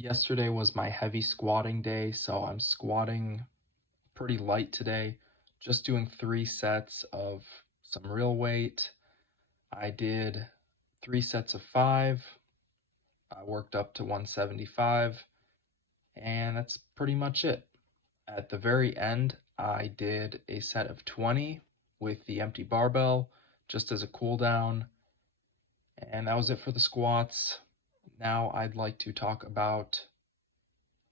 Yesterday was my heavy squatting day, so I'm squatting pretty light today. Just doing 3 sets of some real weight. I did 3 sets of 5. I worked up to 175, and that's pretty much it. At the very end, I did a set of 20 with the empty barbell just as a cool down, and that was it for the squats. Now I'd like to talk about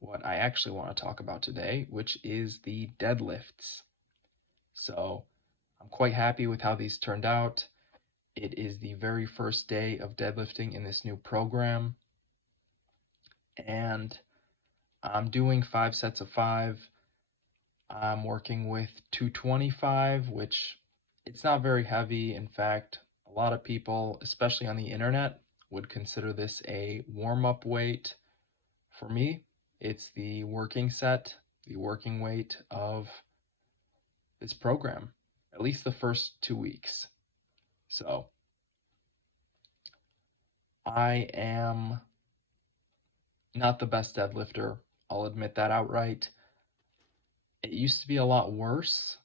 what I actually want to talk about today, which is the deadlifts. So I'm quite happy with how these turned out. It is the very first day of deadlifting in this new program, and I'm doing 5 sets of 5. I'm working with 225, which it's not very heavy. In fact, a lot of people, especially on the internet, would consider this a warm-up weight. For me, it's the working set, the working weight of this program, at least the first 2 weeks. So I am not the best deadlifter. I'll admit that outright. It used to be a lot worse,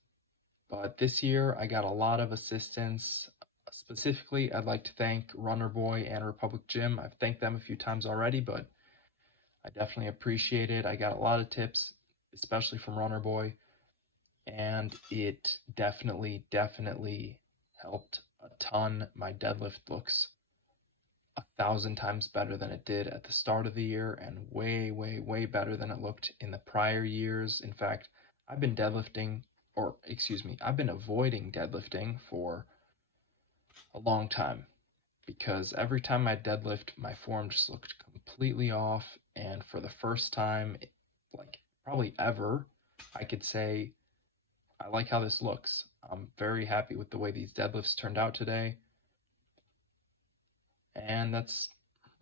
but this year I got a lot of assistance. Specifically, I'd like to thank Runner Boy and Republic Gym. I've thanked them a few times already, but I definitely appreciate it. I got a lot of tips, especially from Runner Boy, and it definitely helped a ton. My deadlift looks 1,000 times better than it did at the start of the year, and way better than it looked in the prior years. In fact, I've been avoiding deadlifting for a long time because every time I deadlift, my form just looked completely off. And for the first time, like probably ever, I could say I like how this looks. I'm very happy with the way these deadlifts turned out today. And that's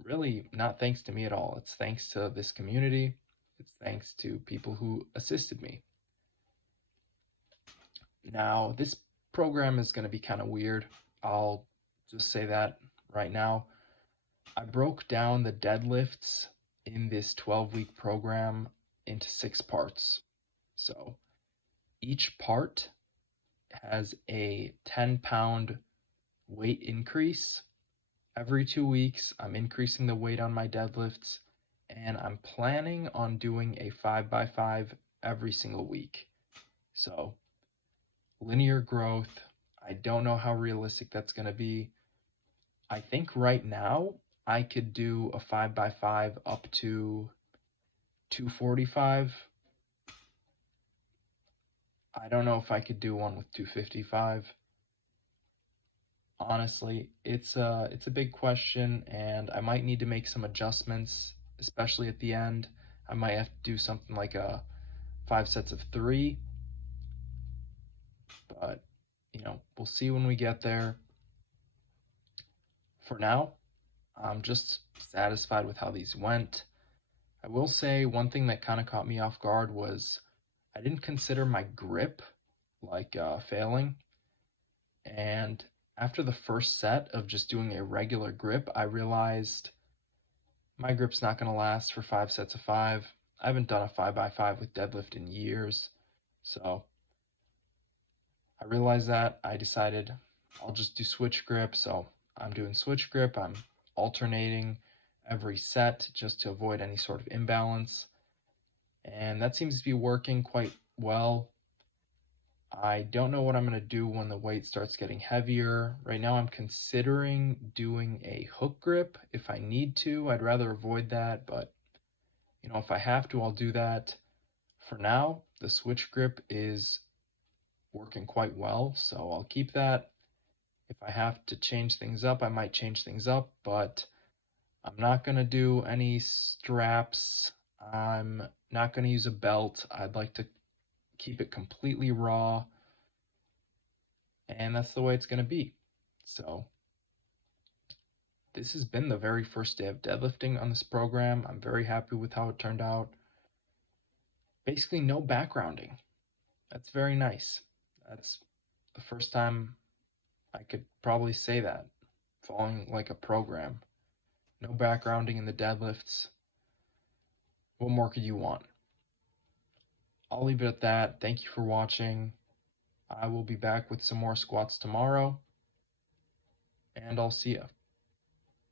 really not thanks to me at all. It's thanks to this community. It's thanks to people who assisted me. Now, this program is going to be kind of weird. I'll just say that right now. I broke down the deadlifts in this 12-week program into 6 parts. So each part has a 10-pound weight increase. Every 2 weeks, I'm increasing the weight on my deadlifts, and I'm planning on doing a 5x5 every single week. So, linear growth. I don't know how realistic that's going to be. I think right now I could do a 5x5 up to 245. I don't know if I could do one with 255. Honestly, it's a big question, and I might need to make some adjustments, especially at the end. I might have to do something like a 5 sets of 3, but we'll see when we get there. For now, I'm just satisfied with how these went. I will say one thing that kind of caught me off guard was I didn't consider my grip failing, and after the first set of just doing a regular grip, I realized my grip's not going to last for 5 sets of 5. I haven't done a 5x5 with deadlift in years, so I realized that. I decided I'll just do switch grip, so I'm doing switch grip. I'm alternating every set just to avoid any sort of imbalance, and that seems to be working quite well. I don't know what I'm going to do when the weight starts getting heavier. Right now I'm considering doing a hook grip if I need to. I'd rather avoid that, but if I have to, I'll do that. For now, the switch grip is working quite well, so I'll keep that. If I have to change things up, I might change things up, but I'm not going to do any straps. I'm not going to use a belt. I'd like to keep it completely raw, and that's the way it's going to be. So this has been the very first day of deadlifting on this program. I'm very happy with how it turned out. Basically no backgrounding. That's very nice. That's the first time I could probably say that, following like a program. No backgrounding in the deadlifts. What more could you want? I'll leave it at that. Thank you for watching. I will be back with some more squats tomorrow, and I'll see ya.